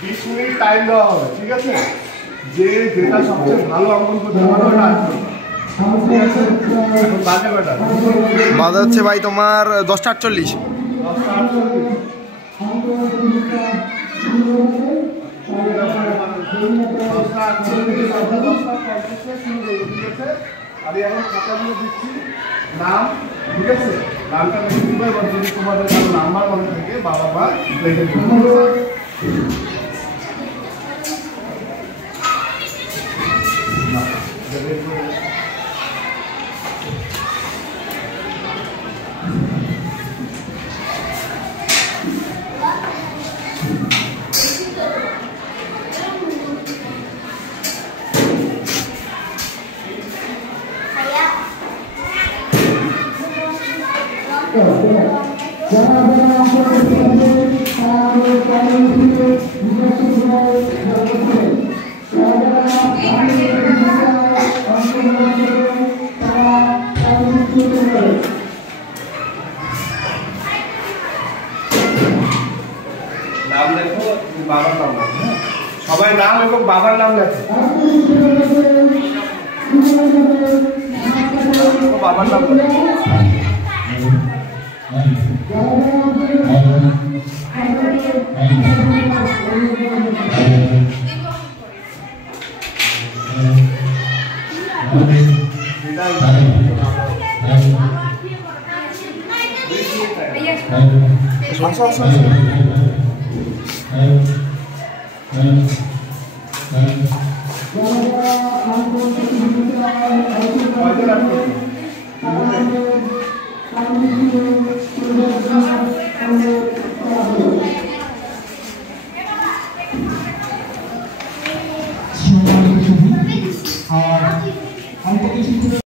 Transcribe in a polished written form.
20 minute time দেওয়া হবে, ঠিক আছে? যে যেটা সবচেয়ে ভালো অঙ্কন করতে পারবে ওটা আসবে। বাজে হচ্ছে ভাই তোমার 10:48। আমি এখন খাতাগুলো দিচ্ছি, নাম, ঠিক আছে? নামটা লিখে দিবো, এবার যদি তোমাদের নাম্বার মনে থাকে বাবা মা লিখে দিবো। নাম লেখো, বাবার নাম লেখো, সবাই নাম লেখো, বাবার নাম লেখো, বাবার নাম লেখো। আসো আসো আসো।